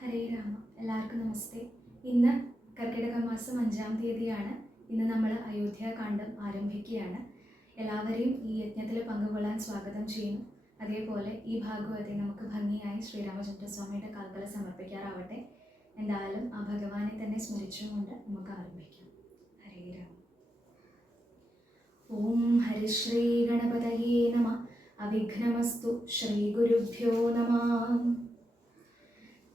ഹരേ രാമ. എല്ലാവർക്കും നമസ്തേ. ഇന്ന് കർക്കിടക മാസം അഞ്ചാം തീയതിയാണ്. ഇന്ന് നമ്മൾ അയോധ്യ കാണ്ഡം ആരംഭിക്കുകയാണ്. എല്ലാവരെയും ഈ യജ്ഞത്തിൽ പങ്കുകൊള്ളാൻ സ്വാഗതം ചെയ്യുന്നു. അതേപോലെ ഈ ഭാഗവതെ നമുക്ക് ഭംഗിയായി ശ്രീരാമചന്ദ്രസ്വാമിയുടെ കാൽക്കല സമർപ്പിക്കാറാവട്ടെ. എന്തായാലും ആ ഭഗവാനെ തന്നെ സ്മരിച്ചുകൊണ്ട് നമുക്ക് ആരംഭിക്കാം. ഹരേ രാമ. ഓം ഹരിശ്രീ ഗണപതയേ നമ. അവിഘ്നമസ്തു. ശ്രീ ഗുരുഭ്യോ നമ.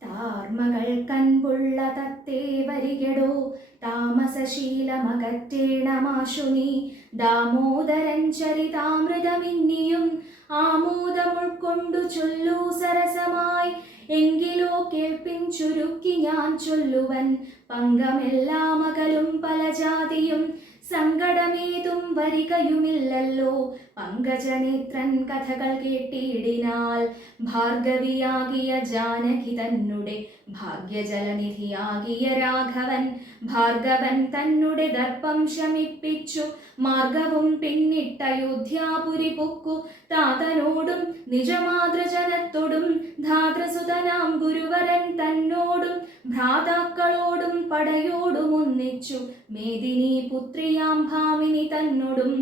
താർമകൾ കൺപുള്ള തത്തേ വരികടോ. താമസശീലമകറ്റേണമാശു നീ. ദാമോദരൻ ചരിതാമൃതമിന്നിയും ആമോദമുൾക്കൊണ്ടു ചൊല്ലൂ സരസമായി. എങ്കിലോ കേൾപ്പിൻ ചുരുക്കി ഞാൻ ചൊല്ലുവൻ. പങ്കമെല്ലാ മകലും പല ജാതിയും. സങ്കടമേതും വരികയുമില്ലല്ലോ. പങ്കജനേത്രൻ കഥകൾ കേട്ടിടിനാൽ ഭാർഗവിയാകിയ ജാനകി തന്നെ ഭാഗ്യജലനിധിയാകിയ രാഘവൻ ഭാർഗവൻ തന്നെ ദർപ്പം ശമിപ്പിച്ചു മാർഗവും പിന്നിട്ടയോധ്യാപുരി പൊക്കു. താതനോടും നിജമാതൃജനത്തോടും ധാതൃസുതനാം ഗുരുവരൻ തന്നോടും ഭ്രാതാക്കളോടും പടയോടും ഒന്നിച്ചു. മേദിനി പുത്രിയാം ഭാമിനി തന്നോടും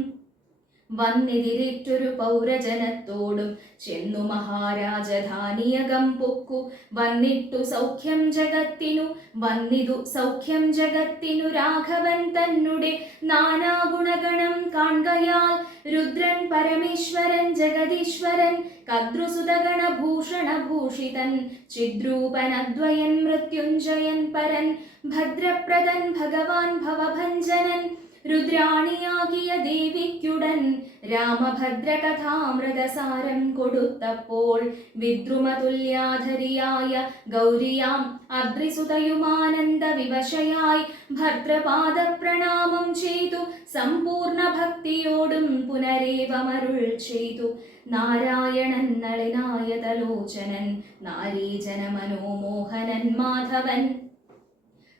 വന്നെതിരേറ്റൊരു പൗരജനത്തോടും ചെന്നു മഹാരാജധാനിയകം പൊക്കു. വന്നിട്ടു സൗഖ്യം ജഗത്തിനു വന്നിതു സൗഖ്യം ജഗത്തിനു രാഘവൻ തന്നെ നാനാഗുണഗണം കാൺകയാൽ രുദ്രൻ പരമേശ്വരൻ ജഗദീശ്വരൻ കദ്രുസുതഗണഭൂഷണഭൂഷിതൻ ചിദ്രൂപനദ്വയൻ മൃത്യുഞ്ജയൻ പരൻ ഭദ്രപ്രദൻ ഭഗവാൻ ഭവഭഞ്ജനൻ രുദ്രാണിയാകിയ ദേവിക്കുടൻ രാമഭദ്രകഥാമൃതസാരം കൊടുത്തപ്പോൾ വിദ്രുമതുല്യാധരിയായ ഗൗരിയാം അദ്രിസുതയുമാനന്ദ വിവശയായി ഭദ്രപാദപ്രണാമം ചെയ്തു സമ്പൂർണ ഭക്തിയോടും പുനരേവമരുൾ ചെയ്തു. നാരായണൻ നളിനായതലോചനൻ നാരീജന മനോമോഹനൻ മാധവൻ.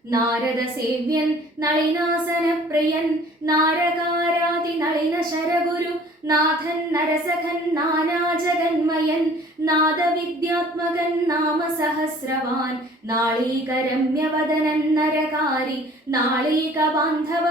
നാരദ സേവ്യൻ നളിനാസന പ്രിയൻ നാരകാരാതി നളിന ശരഗുരു നാഥൻ നരസഖൻ നാനാജഗന്മയൻ നാദവിദ്യാത്മകൻ നാമസഹസ്രവാൻ നാളീകരമ്യവദനൻ നരകാരി നാളീക ബാന്ധവ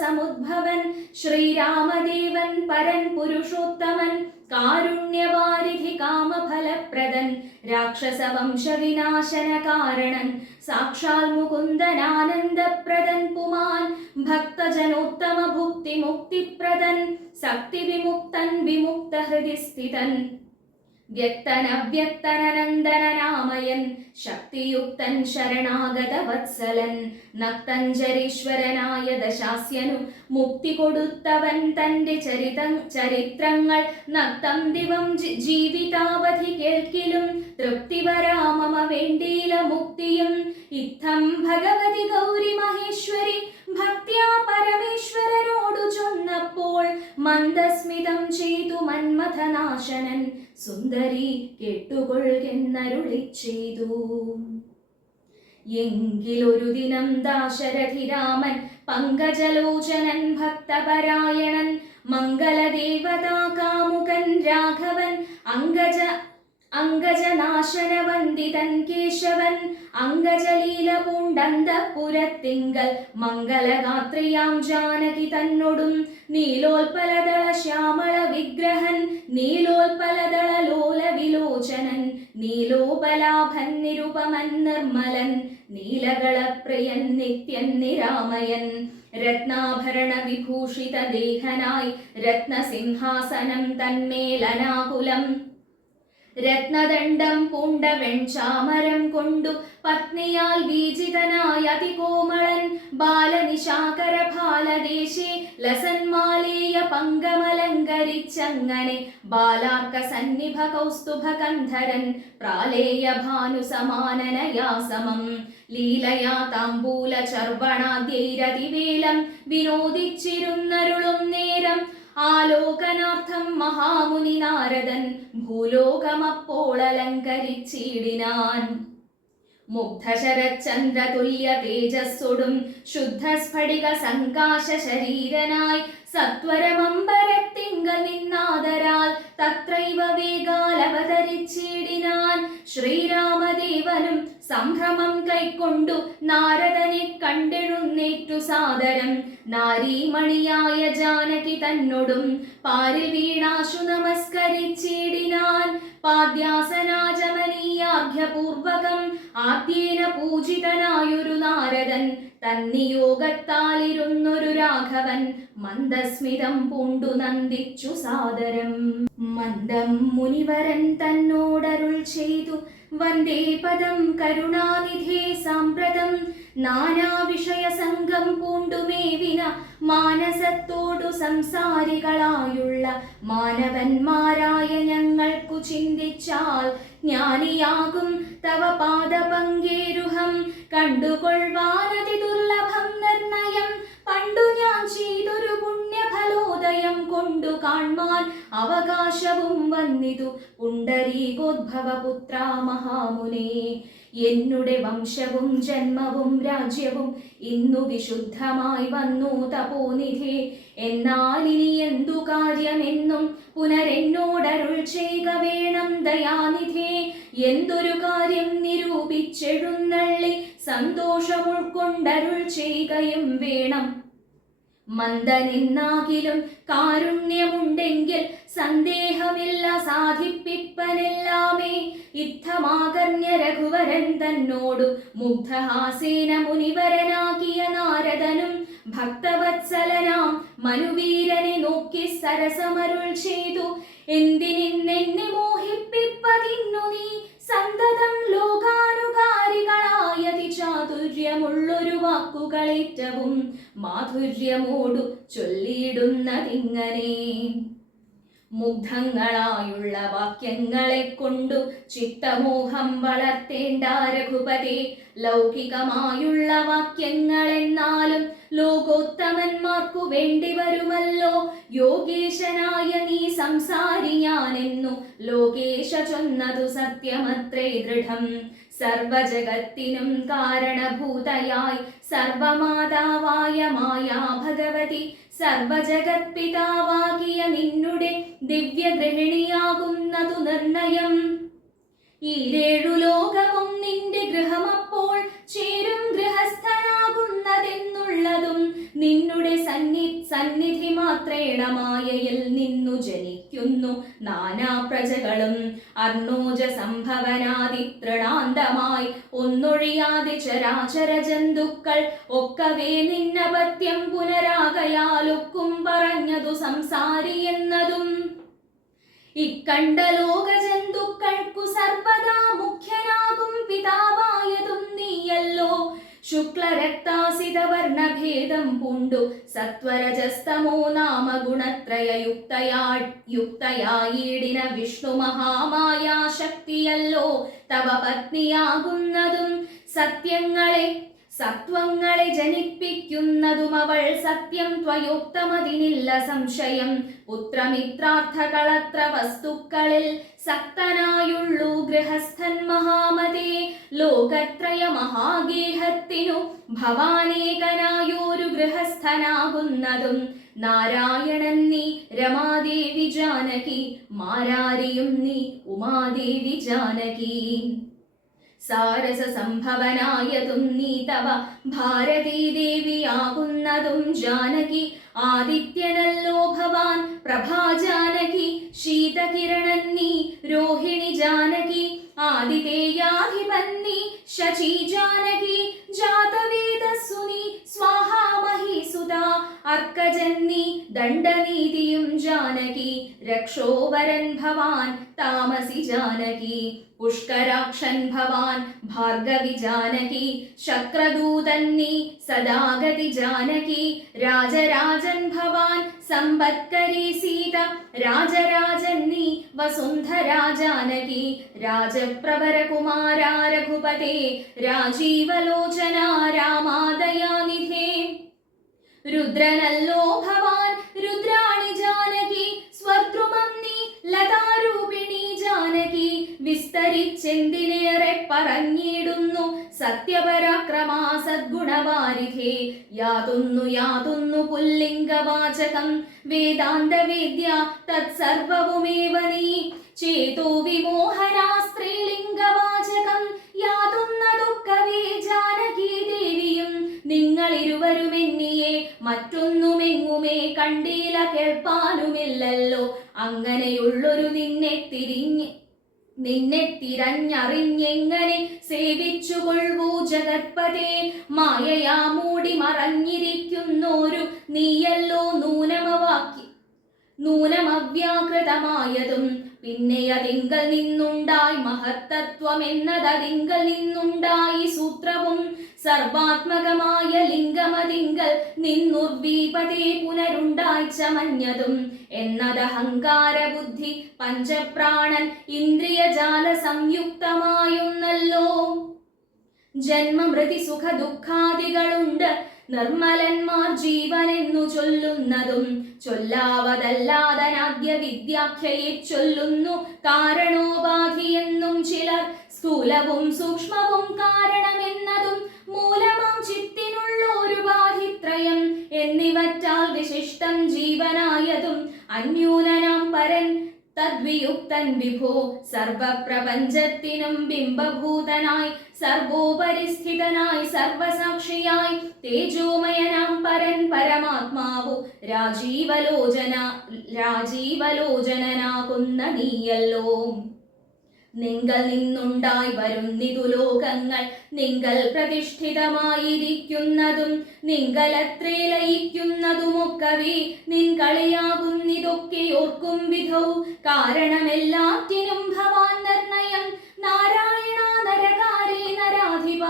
സമുദ്ഭവൻ ശ്രീരാമദേവൻ പരൻ പുരുഷോത്തമൻ കാരുണ്യവാരിധി കാമഫലപ്രദൻ രാക്ഷസവംശവിനാശന കാരണൻ സാക്ഷാൽ മുകുന്ദനാനന്ദപ്രദൻ പുമാൻ ഭക്തജനോത്തമ ഭുക്തി മുക്തിപ്രദൻ ശക്തി വിമുക്തൻ വിമുക്ത ഹൃദി സ്ഥിതൻ വ്യക്തനവ്യക്തനനന്ദനനാമയൻ ശക്തിയുക്തൻ ശരണാഗത വത്സലൻ നക്തഞ്ചരീശ്വരനായ ദശാസ്യനു മുക്തി കൊടുത്തവൻ തന്റെ ചരിത ചരിത്രങ്ങൾ നക്തം ദിവം ജീവിതാവധി കേൾക്കിലും തൃപ്തി വരാമമ വേണ്ടിയില മുക്തിയും. ഇത്തം ഭഗവതി ഗൗരി മഹേശ്വരി ഭക്ത്യാ പരമേശ്വരനോടു ചൊന്നപ്പോൾ മന്ദസ്മിതം ചെയ്തു മന്മഥനാശനൻ. സുന്ദരി കെട്ടുകൊള്ളുകെന്നരുളി ചെയ്തു എങ്കിലൊരു ദിനം ദാശരഥി രാമൻ പങ്കജലോചനൻ ഭക്തപരായണൻ മംഗളദേവതാ കാമുകൻ രാഘവൻ അങ്കജ അങ്കജനാശനവന്ദിതൻ കേശവൻ അങ്കജലീല പൂണ്ടന്തപുരത്തിങ്കൽ മംഗളഗാത്രിയാം ജാനകി തന്നൊടും നീലോൽപലദള ശ്യാമള വിഗ്രഹൻ നീലോൽപലദള ലോല വിലോചനൻ നീലോപലാഭൻ നിരുപമൻ നിർമ്മലൻ നീലകളപ്രിയൻ നിത്യൻ നിരാമയൻ രത്നാഭരണ വിഭൂഷിത ദേഹനായി രത്നസിംഹാസനം തന്മേലനാകുലം. രത്നദണ്ഡം പൂണ്ട വെൺചാമരം കൊണ്ടു പത്നിയാൽ വീജിതനായ അതികോമളൻ ബാലനിശാകര ഭാലദേശേ ലസന്മാലേയ പങ്കമലങ്കരിച്ചങ്ങനെ ബാലാർക്ക സന്നിഭ കൗസ്തുഭ കന്ധരൻ പ്രാലേയ ഭാനുസമാനനയാസമം സമാനനയാ സമം. ലീലയാ താമ്പൂല ചർവണാദ്യൈരതിവേലം വിനോദിച്ചിരുന്നരുളും നേരം ആലോകനാർത്ഥം മഹാമുനി നാരദൻ ഭൂലോകമപ്പോൾ അലങ്കരിച്ചിടിനാൻ. മുഗ്ധശരചന്ദ്രതുല്യ തേജസ്സൊടും ശുദ്ധസ്ഫടിക സങ്കാശ ശരീരനായി നിന്നാദരാൽ അവതരിച്ചിടിനാൻ ശ്രീരാമദേവനും സംഭ്രമം കൈക്കൊണ്ടു നാരദനെ കണ്ടെഴുന്നേറ്റു സാദരം. നാരീമണിയായ ജാനകി തന്നോടും പാരിൽ വീണാശു നമസ്കരിച്ചിടിനാൻ. പാദ്യാസനാചമനീയാർഘ്യപൂർവകം ആദ്യേന പൂജിതനായൊരു നാരദൻ തന്നിയോഗത്താലിരുന്നൊരു രാഘവൻ മന്ദസ്മിതം പൂണ്ടു നന്ദിച്ചു സാദരം. മന്ദം മുനിവരൻ തന്നോടരുൾ ചെയ്തു വന്ദേ പദം കരുണാനിധേ സാമ്പ്രതം. നാനാവിഷയ സംഘം പൂണ്ടുമേവിന മാനസത്തോടു സംസാരികളായുള്ള മാനവന്മാരായ ഞങ്ങൾക്കു ചിന്തിച്ചാൽ ജ്ഞാനിയാകും തവ പാദപങ്കേരുഹം. കണ്ടുകൊള്ളുവാനതി ദുർലഭം നിർണയം. പണ്ടു ഞാൻ ചെയ്തൊരു പുണ്യഫലോദയം കൊണ്ടു കാൺമാൻ അവകാശവും വന്നിതു. പുണ്ടരീകോദ്ഭവ പുത്ര മഹാമുനെ എന്നുടെ വംശവും ജന്മവും രാജ്യവും ഇന്നു വിശുദ്ധമായി വന്നു തപോനിധി. എന്നാൽ ഇനി എന്തു കാര്യമെന്നും പുനരെന്നോടരുൾ ചെയ്യുക വേണം ദയാനിധേ. എന്തൊരു കാര്യം നിരൂപിച്ചെഴുന്നള്ളി സന്തോഷം ഉൾക്കൊണ്ടരുൾ ചെയ്യുകയും വേണം. മന്ദനെന്നാകിലും കാരുണ്യമുണ്ടെങ്കിൽ സന്ദേഹമില്ല സാധിപ്പിപ്പനെല്ലാമേ. ഇത്തമാകർണ്യ രഘുവരൻ തന്നോടു മുഗ്ധഹാസേന മുനിവരനാക്കിയ നാരദനും ഭക്തവത്സലനാം മനുവീരനെ നോക്കി സരസമരുൾ ചെയ്തു. എന്തിനിന്നെന്നെ മോഹിപ്പിപ്പതിന്നു നീ? സന്തതം ലോകാനുകാരികളായതി ചാതുര്യമുള്ളൊരു വാക്കുകളേറ്റവും മാധുര്യമോടു ചൊല്ലിയിടുന്നതിങ്ങനെ. മുഗ്ധങ്ങളായുള്ള വാക്യങ്ങളെ കൊണ്ടു ചിത്തമോഹം വളർത്തേണ്ട രഘുപതി. ലൗകികമായുള്ള വാക്യങ്ങളെന്നാലും ലോകോത്തമന്മാർക്കു വേണ്ടി വരുമല്ലോ. യോഗേശനായ നീ സംസാരി ഞാനെന്നു ലോകേശ ചൊന്നതു സത്യമത്രേ ദൃഢം. സർവജഗത്തിനും കാരണഭൂതയായി സർവമാതാവായ മായാ ഭഗവതി സർവജഗത്പിതാവാകിയ നിന്നുടെ ദിവ്യഗൃഹിണിയാകുന്നതു നിർണയം. ഈരേഴു ലോകവും നിന്റെ ഗൃഹമപ്പോൾ ചേരും ഗൃഹസ്ഥനാകുന്നതെന്നുള്ളതും നിന്നുടെ സന്നി സന്നിധി മാത്രേണ നിന്നു ജനിക്കുന്നു നാനാ പ്രജകളും. അർണോജ സംഭവനാദി തൃണാന്തമായി ഒന്നൊഴിയാതെ ചരാചര ജന്തുക്കൾ ഒക്കവേ നിന്നപത്യം പുനരാകയാലൊക്കും പറഞ്ഞതു സംസാരി എന്നതും. ഇക്കണ്ട ലോക ജന്തുക്കൾക്കു സർവദാ മുഖ്യനാകും പിതാവായതും നീയല്ലോ. ശുക്ലരക്താസിത വർണഭേദം പൂണ്ടു. സത്വരജസ്തമോ നാമ ഗുണത്രയയുക്തയാ യുക്തയായിടിന വിഷ്ണു മഹാമായാ ശക്തിയല്ലോ തവ പത്നിയാകുന്നതും സത്യങ്ങളെ സത്വങ്ങളെ ജനിപ്പിക്കുന്നതും അവൾ സത്യം ത്വയോക്തമതിനില്ല സംശയം. പുത്രമിത്രാർത്ഥകളത്ര വസ്തുക്കളിൽ സക്തനായുള്ളൂ ഗൃഹസ്ഥൻ മഹാമതേ. ലോകത്രയ മഹാഗേഹത്തിനു ഭവാനേകനായൊരു ഗൃഹസ്ഥനാകുന്നതും. നാരായണൻ നീ രമാദേവി ജാനകി. മാരാരിയും നീ ഉമാദേവി ജാനകി. സാരസ സംഭവനായതും നീ തവ ഭാരതീ ദേവിയാകുന്നതും ജാനകി ആദിത്യനല്ലോ ഭവാൻ പ്രഭാജാനകി ശീതകിരണൻ നീ രോഹിണി ജാനകി ആദിതേയാധിപന്നി ശചി ജാനകി ജാതവേദസ്സു നീ സ്വാഹാമഹി സുതാ അർക്കജന്നി ദണ്ഡനീതിയും ജാനകി രക്ഷോവരൻ ഭവാൻ താമസി ജാനകി പുഷ്കരാക്ഷൻ ഭവാൻ ഭാർഗവി ജാനകി ശക്രദൂതന്നി സദാഗതി ജാനകി രാജരാജൻ ഭവാൻ സമ്പത്കരി സീത രാജരാജന്നി വസുന്ധരാ ജാനകി രാജപ്രവര കുമാരാ രഘുപതേ രാജീവലോചന രാമാദയാനിധേ. രുദ്രനല്ലോ ഭവാൻ രുദ്രാണി ജാനകി സ്വദ്രുമം നീ ലതാരൂപിണി ജാനകി വിസ്തരിച്ചെന്തിനേറെ പറഞ്ഞിടുന്നു സത്യപരാക്രമാ സദ്ഗുണവാരിധേ. യാതൊന്നു യാതൊന്നു പുല്ലിംഗവാചകം വേദാന്തവേദ്യ തത്സർവവുമേവ നീ. ചേതോ വിമോഹനാ സ്ത്രീലിംഗവാചകം യാതൊന്നതോ മറ്റൊന്നുമെങ്ങുമേ കണ്ടീല കേൾപ്പാനുമില്ലല്ലോ. അങ്ങനെയുള്ളൊരു നിന്നെ തിരിഞ്ഞ് നിന്നെ തിരഞ്ഞറിഞ്ഞെങ്ങനെ സേവിച്ചുകൊള്ളൂ ജഗത്പതേ? മായയാ മൂടി മറഞ്ഞിരിക്കുന്നോരു നീയല്ലോ നൂനമവാക്കി നൂനമവ്യാകൃതമായതും പിന്നെ അതിങ്കൽ നിന്നുണ്ടായി മഹത്തത്വം എന്നതതിങ്കൽ നിന്നുണ്ടായി സൂത്രവും സർവാത്മകമായ ലിംഗമതിങ്കൽ നിന്നുർവീപതേ പുനരുണ്ടായി ചമഞ്ഞതും എന്നതഹങ്കാര ബുദ്ധി പഞ്ചപ്രാണൻ ഇന്ദ്രിയജാല സംയുക്തമായൊന്നല്ലോ ജന്മമൃതി സുഖ ദുഃഖാദികളുണ്ട് നിർമ്മലന്മാർ ജീവനെന്നു ചൊല്ലുന്നതും ചൊല്ലാവതല്ലാതനാദ്യ വിദ്യാഖ്യയെ ചൊല്ലുന്നു. കാരണോപാധിയെന്നും ചിലർ സ്ഥൂലവും സൂക്ഷ്മവും കാരണമെന്നതും മൂലമാം ചിത്തിനുള്ളൊരു തദ്വിയുക്തൻ വിഭോ സർവപ്രപഞ്ചത്തിനും ബിംബഭൂതനായി സർവോപരിസ്ഥിതനായി സർവസാക്ഷിയായി തേജോമയനാം പരൻ പരമാത്മാവു രാജീവലോചന രാജീവലോചനനാകുന്ന നീയല്ലോ. നിങ്ങൾ നിന്നുണ്ടായി വരുന്നിതു ലോകങ്ങൾ നിങ്കൽ പ്രതിഷ്ഠിതമായിരിക്കുന്നതും നിങ്ങളത്രേ ലയിക്കുന്നതുമൊക്കവേ നിൻ ഓർക്കും വിധൗ. കാരണമെല്ലാറ്റിനും ഭവാൻ നിർണയം. നാരായണ നരകാരേ നരാധിപ.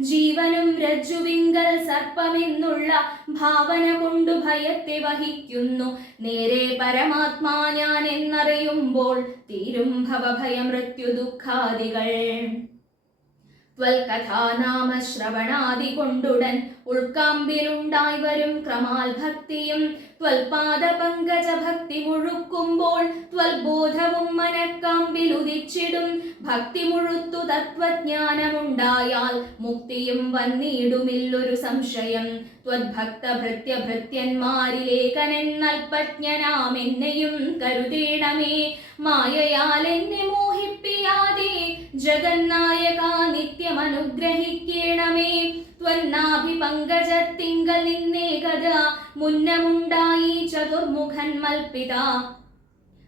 ജീവനും രജ്ജുവിങ്കൽ സർപ്പമെന്നുള്ള ഭാവന കൊണ്ടു ഭയത്തെ വഹിക്കുന്നു. നേരെ പരമാത്മാ ഞാൻ എന്നറിയുമ്പോൾ തീരും ഭവഭയ മൃത്യു ദുഃഖാദികൾ. ത്വൽകഥാനാമ ശ്രവണാദി കൊണ്ടുടൻ ഉൾക്കാമ്പിലുണ്ടായി വരും ക്രമാൽ ഭക്തിയും ത്വൽപാദ പങ്കജ ഭക്തി മുഴുക്കുമ്പോൾ ത്വൽബോധവും മനക്കാമ്പിൽ ഉദിച്ചിടും ഭക്തി മുഴുത്തു തത്വജ്ഞാനമുണ്ടായാൽ മുക്തിയും വന്നിടുമില്ലൊരു സംശയം. ത്വദ്ഭക്ത ഭൃത്യ ഭൃത്യന്മാരിലേക്കനെന്നൽപജ്ഞനാം എന്നെയും കരുതേണമേ. മായയാൽ എന്നെ മോഹിപ്പിയാതെ ജഗന്നായക നിത്യമനുഗ്രഹിക്കേണമേ. ത്വന്നാഭി പങ്കജത്തിങ്കൽ നിന്നേകത മുന്നമുണ്ടായി ചതുർമുഖൻ മൽപിത.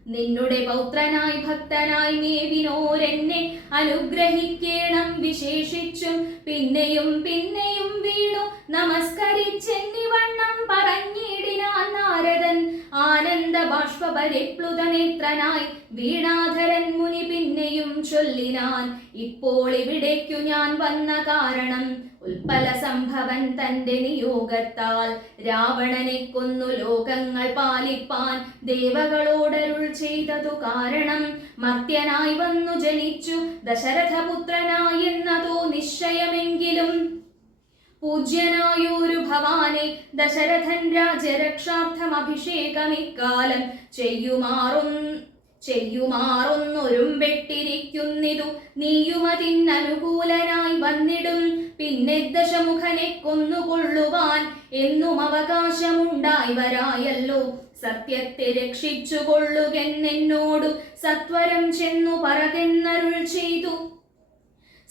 നിന്നുടെ പൗത്രനായി ഭക്തനായി മേവിനോരെന്നെ അനുഗ്രഹിക്കണം വിശേഷിച്ചും. പിന്നെയും പിന്നെയും വീണു നമസ്കരിച്ചെന്നിവണ്ണം പറഞ്ഞിടിനാൻ നാരദൻ. ആനന്ദ ബാഷ്പരിപ്ലുത നേത്രനായി വീണാധരൻ മുനി പിന്നെയും ചൊല്ലിനാൻ. ഇപ്പോൾ ഇവിടേക്കു ഞാൻ വന്ന കാരണം ഉൽപ്പല സംഭവൻ തന്റെ നിയോഗത്താൽ രാവണനെ കൊന്നു ലോകങ്ങൾ പാലിപ്പാൻ ദേവകളോടരുൾ ചെയ്തതു കാരണം മർത്യനായി വന്നു ജനിച്ചു ദശരഥപുത്രനായെന്നതോ നിശ്ചയമെങ്കിലും പൂജ്യനായൂരു ഭവാനെ ദശരഥൻ രാജരക്ഷാർത്ഥം അഭിഷേകം ഇക്കാലം ചെയ്യുമാറും ചെയ്യുമാറൊന്നൊരും വെട്ടിരിക്കുന്നിതു. നീയുമതിനനുകൂലനായി വന്നിടും. പിന്നെ ദശമുഖനെ കൊന്നുകൊള്ളുവാൻ എന്നും അവകാശമുണ്ടായി വരായല്ലോ സത്യത്തെ രക്ഷിച്ചു കൊള്ളുകെന്നെന്നോടു സത്വരം ചെന്നു പറകെന്നരുൾ ചെയ്തു.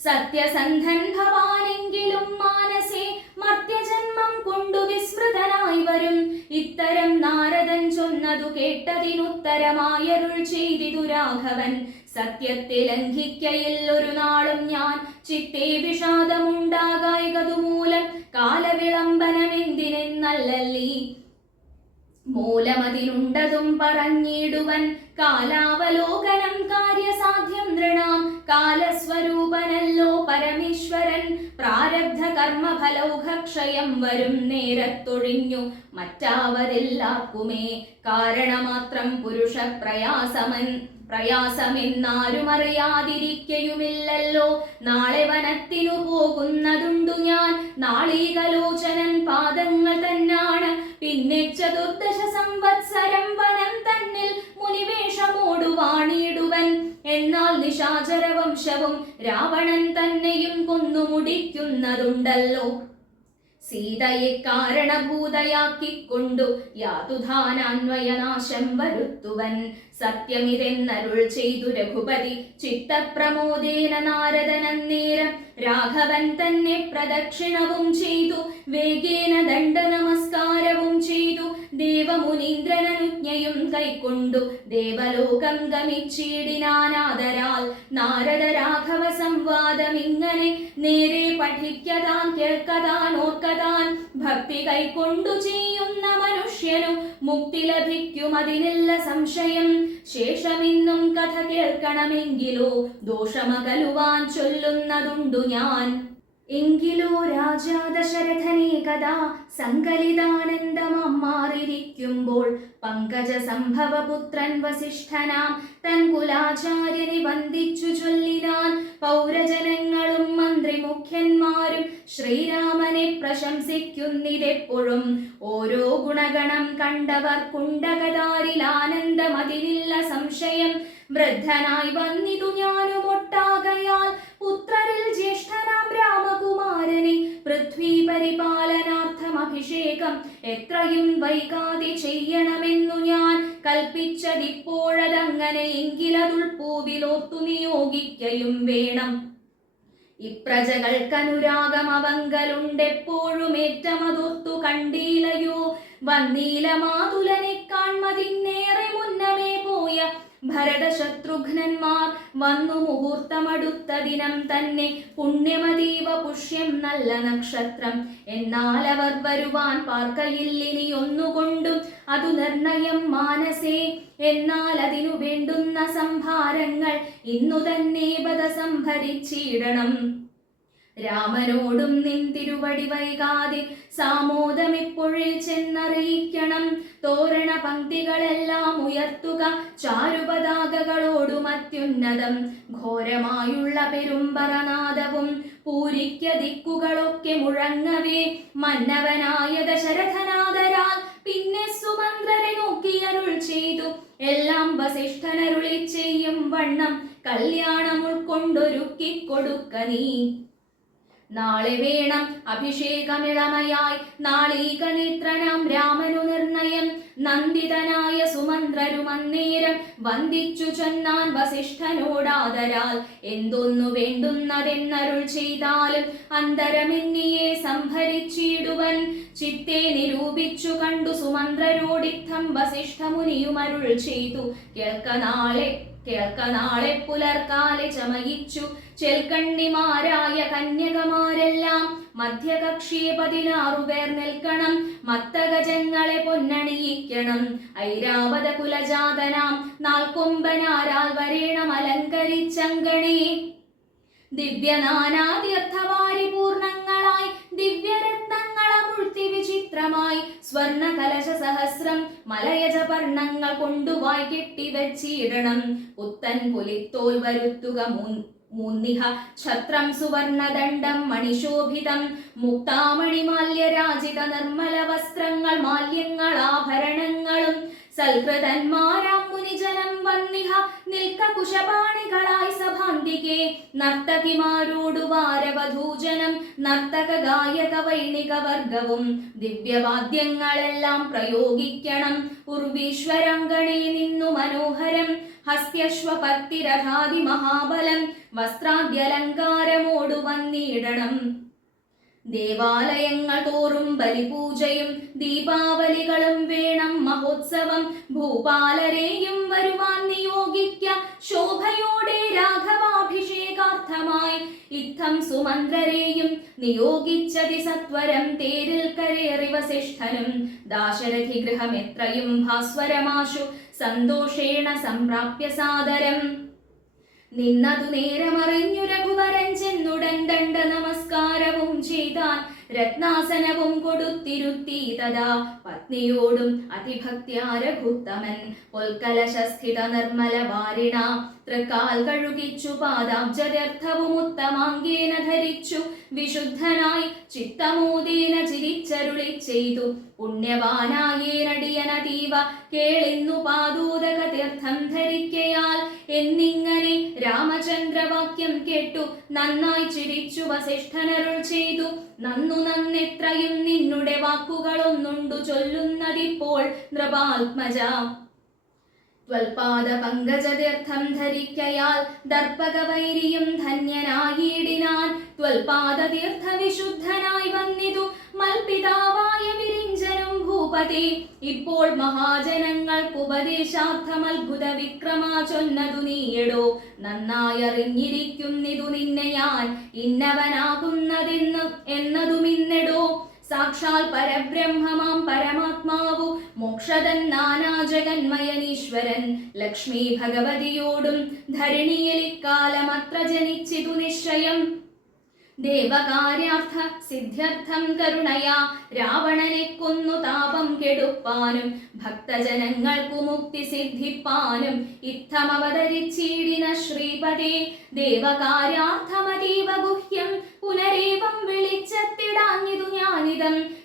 സത്യസന്ധൻ ഭവാനെങ്കിലും മാനസേ മർത്യജന്മം കൊണ്ടു വിസ്മൃതനായി വരും. ഇത്തരം നാരദൻ ചൊന്നതു കേട്ടതിനുത്തരമായരുൾ ചെയ്തിതു രാഘവൻ. സത്യത്തെ ലംഘിക്കയിൽ ഒരു നാളും ഞാൻ ചിത്തെ വിഷാദമുണ്ടാകായതുമൂലം കാലവിളംബനമെന്തിനെന്നല്ലല്ലീ. മൂലമതിനുണ്ടതും പറഞ്ഞിടുവൻ. കാലാവലോകനം കാര്യസാധ്യം നൃണാം. കാലസ്വരൂപനല്ലോ പരമേശ്വരൻ. പ്രാരബ്ധ കർമ്മഫലൗഹക്ഷയം വരും നേരത്തൊഴിഞ്ഞു മറ്റാവരെല്ലാർക്കുമേ. കാരണമാത്രം പുരുഷ പ്രയാസമൻ പ്രയാസമെന്നാരും അറിയാതിരിക്കയുമില്ലല്ലോ നാളെ വനത്തിനു പോകുന്നതുണ്ടു ഞാൻ. നാളീകലോചനൻ പാദങ്ങൾ തന്നാണ്. പിന്നെ ചതുർദശ സംവത്സരം വനം തന്നിൽ മുനിവേഷമോടു വാണിടുവൻ എന്നാൽ നിശാചര വംശവും രാവണൻ തന്നെയും കൊന്നു മുടിക്കുന്നതുണ്ടല്ലോ സീതയെ കാരണഭൂതയാക്കിക്കൊണ്ടു യാതുധാനാന്വയനാശം വരുത്തുവൻ. സത്യമിതെന്നരുൾ ചെയ്തു രഘുപതി ചിത്തപ്രമോദേന നാരദനന്നേരം രാഘവൻ തന്നെ പ്രദക്ഷിണവും ചെയ്തു. വേഗേന ദണ്ഡ നമസ്കാരവും ചെയ്തു. ദേവമുനീന്ദ്രനനുജ്ഞയും കൈക്കൊണ്ടു ദേവലോകം ഗമിച്ചിടിനാനാദരാൽ നാരദ രാഘവ സംവാദം ഇങ്ങനെ നേരെ പഠിക്കതാൻ കേൾക്കതാൻ ഓർക്കതാൻ. ഭക്തി കൈക്കൊണ്ടു ചെയ്യുന്ന മനുഷ്യനു മുക്തി ലഭിക്കും അതിനില്ല സംശയം. ശേഷമിന്നും കഥ കേൾക്കണമെങ്കിലോ ദോഷമകലുവാൻ ചൊല്ലുന്നതുണ്ടു ഞാൻ. എങ്കിലോ രാജാ ദശരഥനെ കഥാ സങ്കലിതാനന്ദമാം മാറിയിരിക്കുമ്പോൾ പങ്കജ സംഭവ പുത്രൻ വസിഷ്ഠനാം തൻ കുലാചാര്യനെ വന്ദിച്ചു ചൊല്ലിനാൻ പൗരജനങ്ങളും മന്ത്രി മുഖ്യന്മാരും ശ്രീരാമനെ പ്രശംസിക്കുന്നിതെപ്പോഴും. ഓരോ ഗുണഗണം കണ്ടവർ കുണ്ടകതാരിൽ ആനന്ദം അതിനില്ല സംശയം. വൃദ്ധനായി വന്നിതു ഞാനും ഒട്ടാകയാൽ പരിപാലനാർത്ഥം അഭിഷേകം എത്രയും വൈകാതെ ചെയ്യണമെന്നു ഞാൻ കൽപ്പിച്ചതിപ്പോഴതങ്ങനെ എങ്കിലതുൾപ്പൂവിലോർത്തു നിയോഗിക്കയും വേണം. ഇപ്രജകൾക്കനുരാഗമവങ്കലുണ്ടെപ്പോഴും ഏറ്റമതൊർത്തു കണ്ടീലയോ. വന്നീല മാതുലനെ കാൺമതിന്നേറെ മുന്നമേ പോയ ഭരതശത്രുഘ്നന്മാർ വന്നു മുഹൂർത്തമടുത്ത ദിനം തന്നെ. പുണ്യമതീവ പുഷ്യം നല്ല നക്ഷത്രം. എന്നാൽ അവർ വരുവാൻ പാർക്കയില്ലിനി ഒന്നുകൊണ്ടും അതു നിർണയം മാനസേ. എന്നാൽ അതിനു വേണ്ടുന്ന സംഭാരങ്ങൾ ഇന്നു തന്നെ ബത സംഭരിച്ചിടണം രാമനോടും നിൻ തിരുവടി വൈകാതെ സാമോദമിപ്പൊഴിൽ ചെന്നറിയിക്കണം. തോരണ പങ്ക്തികളെല്ലാം ഉയർത്തുക ചാരുപതാകകളോടും അത്യുന്നതം ഘോരമായുള്ള പെരുമ്പറനാദവും പൂരിക്ക ദിക്കുകളൊക്കെ മുഴങ്ങവേ. മന്നവനായ ദശരഥനാഥരാ പിന്നെ സുമന്ത്രരെ നോക്കിയരുൾ ചെയ്തു. എല്ലാം വസിഷ്ഠനരുളി ചെയ്യും വണ്ണം. കല്യാണം ഉൾക്കൊണ്ടൊരുക്കി കൊടുക്ക നീ. നാളെ വേണം അഭിഷേകമിളമയായി നാളീകനേത്രനാം രാമനു നിർണയം നന്ദിതനായ സുമന്ത്രരും അന്നേരം വന്ദിച്ചു ചെന്നാൻ വസിഷ്ഠനോടാദരാൽ. എന്തൊന്നു വേണ്ടുന്നതെന്നരുൾ ചെയ്താലും അന്തരമെന്നിയെ സംഭരിച്ചിടുവൻ. ചിത്തെ നിരൂപിച്ചു കണ്ടു സുമന്ത്രരോടിത്തം വസിഷ്ഠമുനിയുമരുൾ ചെയ്തു. കേൾക്ക നാളെ കേൾക്ക നാളെ പുലർക്കാലെ ചമയിച്ചു. ചെൽക്കണ്ണിമാരായ കന്യകമാരെല്ലാം മധ്യകക്ഷിയെ പതിനാറു പേർ നിൽക്കണം. മത്തഗജങ്ങളെ പൊന്നണിയിക്കണം. ഐരാവത കുലജാതനാം നാൽക്കൊമ്പനാരാൽ വരേണം അലങ്കരിച്ചങ്കണി. ദിവ്യനാനാദ്യർത്ഥവാരി പൂർണങ്ങളായി ദിവ്യരത്നങ്ങളമുഴ്ത്തി വിചിത്രമായി സ്വർണ കലശ സഹസ്രം മലയജ പർണങ്ങൾ കൊണ്ടുവായി കെട്ടിവച്ചിടണം. പുത്തൻ പുലിത്തോൽ വരുത്തുക മുൻ മൂന്നിഹ ഛത്രം സുവർണദണ്ഡം മണിശോഭിതം മുക്താമണിമാല്യരാജിത നിർമ്മല വസ്ത്രങ്ങൾ മാല്യങ്ങൾ ആഭരണങ്ങളും സൽകൃതന്മാരാം മുനിജനം വന്നിഹ നിൽക്ക കുശപാണികളായി സഭാന്തികെ നർത്തകിമാരോടു വാരവധൂജനം നർത്തക ഗായക വൈണിക വർഗവും ദിവ്യവാദ്യങ്ങളെല്ലാം പ്രയോഗിക്കണം ഉർവീശ്വരങ്കണേ നിന്നു മനോഹരം ഹസ്ത്യശ്വപത്തിരഥാതി മഹാബലം വസ്ത്രാദ്യലങ്കാരമോടു വന്നിടണം ദേവാലയങ്ങൾ തോറും ബലിപൂജയും ദീപാവലികളും വേണം മഹോത്സവം. ഭൂപാലരെയും വരുവാൻ നിയോഗിക്ക ശോഭയോടെ രാഘവാഭിഷേകാർത്ഥമായി. ഇത്തം സുമന്ത്രരെയും നിയോഗിച്ചതി സത്വരം തേരിൽ കരേറി വസിഷ്ഠനും ദാശരഥി ഗൃഹമെത്രയും ഭാസ്വരമാശു. സന്തോഷേണ സംപ്രാപ്യ സാദരം. നിന്നതു നേരമറിഞ്ഞു രഘുവരൻ ചെന്നുടൻ ദണ്ഡ നമസ്കാരവും ചെയ്താൻ രത്നാസനവും കൊടുത്തിരുത്തി തഥാ പത്നിയോടും അതിഭക്ത്യാരഘുത്തമൻ പൊൽക്കലശസ്ഥിത നിർമ്മല വാരിണ തൃക്കാൽ കഴുകിച്ചു പാദാബ്ജരർത്ഥവും ഉത്തമാംഗേന ധരിച്ചു വിശുദ്ധനായി ചിത്തമോദേന ചിരിച്ചരുളി ചെയ്തു. പുണ്യവാനായേനടിയനതീവ കേളിന്നു പാദൂതക തീർത്ഥം ധരിക്കയാൽ എന്നിങ്ങനെ രാമചന്ദ്രവാക്യം കേട്ടു നന്നായി ചിരിച്ചു വസിഷ്ഠനരുൾ ചെയ്തു. നന്നു നന്നെത്രയും നിന്നുടെ വാക്കുകളൊന്നുണ്ടു ചൊല്ലുന്നതിപ്പോൾ നൃപാത്മജ ത്വൽപാദ പങ്കജതീർത്ഥം ധരിക്കയാൽ ദർപ്പകവൈരിയും ധന്യനായിടിനാൻ. ത്വൽപാദ തീർത്ഥ വിശുദ്ധനായി വന്നിതു മൽപിതാവായ വിരിഞ്ചനും ഭൂപതി. ഇപ്പോൾ മഹാജനങ്ങൾക്ക് ഉപദേശാർത്ഥം അത്ഭുത വിക്രമാ ചൊന്നതു നീയടോ. നന്നായറിഞ്ഞിരിക്കുന്നിതു നിന്നെ ഞാൻ ഇന്നവനാകുന്നതെന്ന് എന്നതുമിന്നെടോ. സാക്ഷാൽ പരബ്രഹ്മമാം പരമാത്മാവു. മോക്ഷതൻ നാനാജഗന്മയനീശ്വരൻ ലക്ഷ്മി ഭഗവതിയോടും ധരണിയിൽ ഇക്കാലമത്ര ജനിച്ചിതു നിശ്ചയം. ദേവകാര്യാർത്ഥ സിദ്ധ്യർത്ഥം കരുണയാ. രാവണനെ കൊന്നു താപം കെടുപ്പാനും ഭക്തജനങ്ങൾക്കു മുക്തി സിദ്ധിപ്പാനും ഇത്തമവതരിച്ചീടിന ശ്രീപതി ദേവകാര്യാർത്ഥമതീവ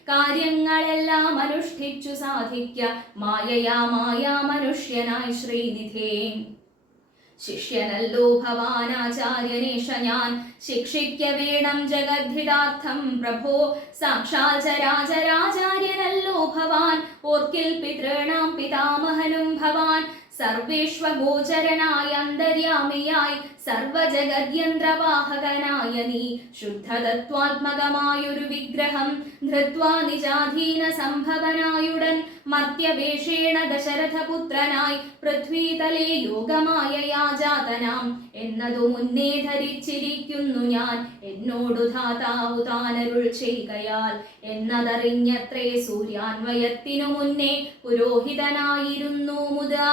കാര്യങ്ങളെല്ലാം അനുഷ്ഠിച്ചു സാധിക്ക. മായയാ മായാ മനുഷ്യനായി ശ്രീനിധേ. ശിഷ്യനല്ലോ ഭവാനാചാര്യനേഷ ഞാൻ. ശിക്ഷിക്ക വേണം ജഗദ്ധിതാർത്ഥം പ്രഭോ. സാക്ഷാൽ ചരാചരാചാര്യനല്ലോ ഭവാൻ. ഓർക്കിൽ പിതൃണാം പിതാമഹനും ഭവാൻ. സർവേഷ്വഗോചരനായ അന്തര്യാമിയായി സർവജഗദ്യന്ത്രവാഹകനായ നീ ശുദ്ധതത്വാത്മകമായൊരു വിഗ്രഹം ധൃത്വാ നിജാധീന സംഭവനായുടൻ മർത്യവേഷേണ ദശരഥപുത്രനായി പൃഥ്വീതലേ യോഗമായ യാജാതനാം എന്നതു മുന്നേ ധരിച്ചിരിക്കുന്നു ഞാൻ. എന്നോടു ധാതാവു താനരുൾ ചെയ്കയാൽ എന്നതറിഞ്ഞത്രേ സൂര്യാന്വയത്തിനു മുന്നേ പുരോഹിതനായിരുന്നു മുതാ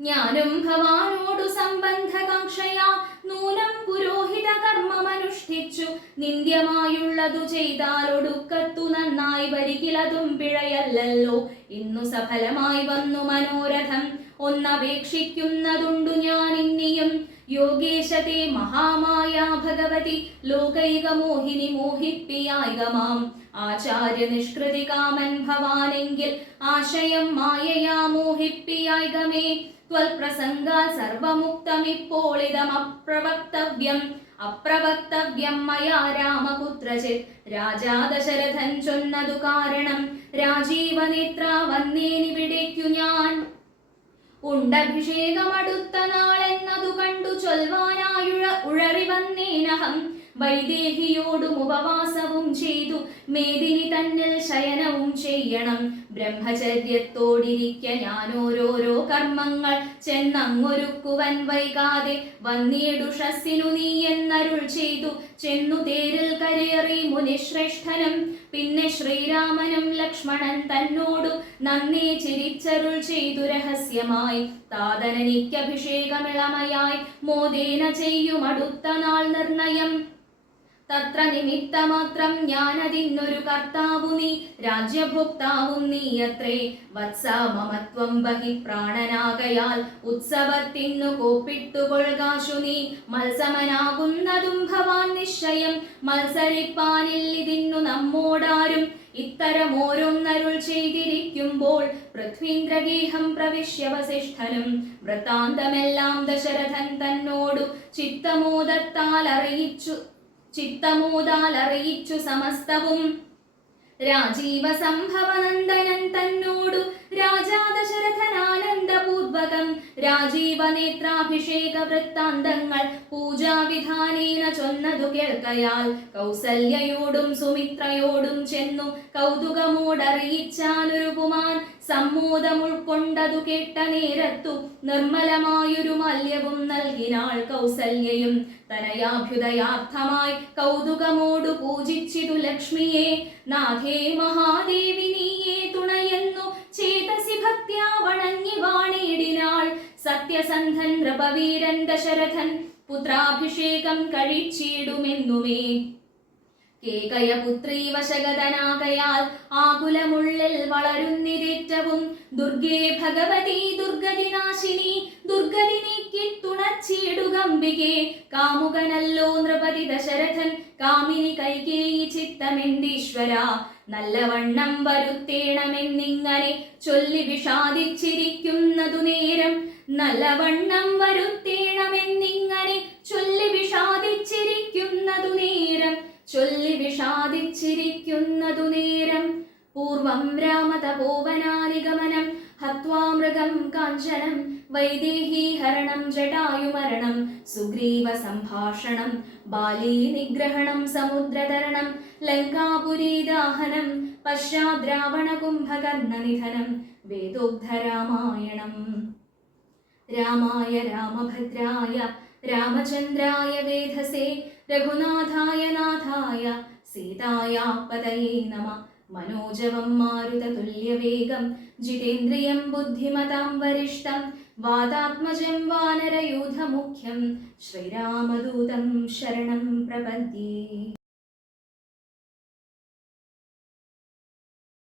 ഞാനും ഭവാനോടു സംബന്ധകാംക്ഷയാ നൂനം പുരോഹിത കർമ്മമനുഷ്ഠിച്ചു നിന്ദ്യമായുള്ളതു ചെയ്താലൊടുക്കത്തു നന്നായി വരികിലതും പിഴയല്ലല്ലോ. ഇന്നു സഫലമായി വന്നു മനോരഥം. ഒന്നപേക്ഷിക്കുന്നതുണ്ടു ഞാൻ ഇന്നിയും യോഗേശത്തെ മഹാമായ ഭഗവതി ലോകൈക മോഹിനി മോഹിപ്പിയായികമാം. ആചാര്യ നിഷ്കൃതി കാമൻ ഭവാനെങ്കിൽ ആശയം മായയാ മോഹിപ്പിയായികമേ. ത്വൽപ്രസംഗാ സർവമുക്തമിപ്പോൾ ഇതമപ്രവക്തവ്യം അപ്രവക്തവ്യം മയാ രാമപുത്രചിത് രാജാ ദശരഥൻ ചൊന്നതു കാരണം. രാജീവനേത്ര വന്നേനിവിടേക്കു ഞാൻ. ഉണ്ടഭിഷേകമടുത്ത നാളെന്നതു കണ്ടു ചൊൽവാനായുഴ ഉഴറി വന്നേനഹം വൈദേഹിയോടും ഉപവാസവും ചെയ്തു. മേദിനി തന്നിൽ ശയനവും ചെയ്യണം. ബ്രഹ്മചര്യത്തോടിരിക്ക ഞാൻ ഓരോരോ കർമ്മങ്ങൾ ചെന്നങ്ങൊരുക്കുവൻ വൈകാതെ വന്നീടുഷസ്സിനു നീ എന്നരുൾ ചെയ്തു. ചെന്നു തേരിൽ കരേറി മുനിശ്രേഷ്ഠനും പിന്നെ ശ്രീരാമനും ലക്ഷ്മണൻ തന്നോടു നന്ദി ചിരിച്ചരുൾ ചെയ്തു രഹസ്യമായി. താതനനിക്കഭിഷേകമിളമയായി മോദേന ചെയ്യും അടുത്ത നാൾ നിർണയം. തത്ര നിമിത്തമാത്രം ഞാനതിന്നൊരു കർത്താവു നീ രാജ്യഭോക്താവും നീയത്രേ വത്സ മമത്വം ബഹി പ്രാണനാകയാൽ ഉത്സവത്തിന്നു കോപ്പിട്ടുകൊള്ളുകാശു നീ. മത്സമനാകുന്നതും ഭവാൻ നിശ്ചയം മത്സരിപ്പാനിൽ ഇതിന്നു നമ്മോടാരും. ഇത്തരം ഓരോന്നരുൾ ചെയ്തിരിക്കുമ്പോൾ പൃഥ്വീന്ദ്രഗേഹം പ്രവിശ്യ വസിഷ്ഠനും വൃത്താന്തമെല്ലാം ദശരഥൻ തന്നോടു ചിത്തമോദത്താൽ അറിയിച്ചു. ചിത്തമോദാൽ അറിയിച്ചു സമസ്തവും. രാജീവ സംഭവനന്ദനൻ തന്നോടു രാജാ ദശരഥനാനന്ദപൂർവകം വൃത്താന്തങ്ങൾ പൂജാവിധാനേന ചൊന്നതു കേൾക്കയാൽ കൗസല്യയോടും സുമിത്രയോടും ചെന്നു കൗതുകമോടറിയിച്ചാനൊരുപുമാൻ സമ്മോദം ഉൾക്കൊണ്ടതു കേട്ട നേരത്തു നിർമ്മലമായൊരു മല്യവും നൽകിനാൾ കൗസല്യയും തനയാഭ്യുദയാർത്ഥമായി കൗതുകമോടു പൂജിച്ചിതു ലക്ഷ്മിയെ. നാഥേ മഹാദേവിനീയെ തുണയെന്നു തുണയെന്നു ചേതസി ഭക്ത്യാ വണങ്ങി വാണിടിനാൾ സത്യസന്ധൻ നൃപവീരൻ ദശരഥൻ പുത്രാഭിഷേകം കഴിച്ചിടുമെന്നുമേ. കേകയ പുത്രീ വശഗതനാകയാൽ ആകുലമുള്ളിൽ വളരുന്നിരേറ്റവും ദുർഗേ ഭഗവതി ദുർഗതിനാശിനി ദുർഗതി നീക്കി തുണച്ചിടുകമ്പികെ കാമുകനല്ലോ നൃപതി ദശരഥൻ കാമിനി കൈകേയി ചിത്തമെന്തീശ്വര നല്ലവണ്ണം വരുത്തേണമെന്നിങ്ങനെ ചൊല്ലി വിഷാദിച്ചിരിക്കുന്നതു നേരം നല്ലവണ്ണം വരുത്തേണമെന്നിങ്ങനെ ചൊല്ലി വിഷാദിച്ചിരിക്കുന്നതു നേരം ചൊല്ലി വിഷാദിച്ചിരിക്കുന്നതു നേരം. പൂർവം രാമതപോവനാനിഗമനം ഹത്വാ മൃഗം കാഞ്ചനം വൈദേഹീഹരണം ജടായുമരണം സുഗ്രീവ സംഭാഷണം ബാലീ നിഗ്രഹണം സമുദ്രതരണം ലങ്കാപുരീദാഹനം പശ്ചാദ്രാവണ കുംഭകർണനിധനം വേദോഗ്ധരാമായണം രാമായ രാമഭദ്രായ രാമചന്ദ്രായ വേധസേ രഘുനാഥായ നാഥായ സീതായ പതയേ നമ മനോജവം മാരുതതുല്യവേഗം ജിതേന്ദ്രിയം ബുദ്ധിമതാം വരിഷ്ടം വാതാത്മജം വാനരയൂഥമുഖ്യം ശ്രീരാമദൂതം ശരണം പ്രപദ്യേ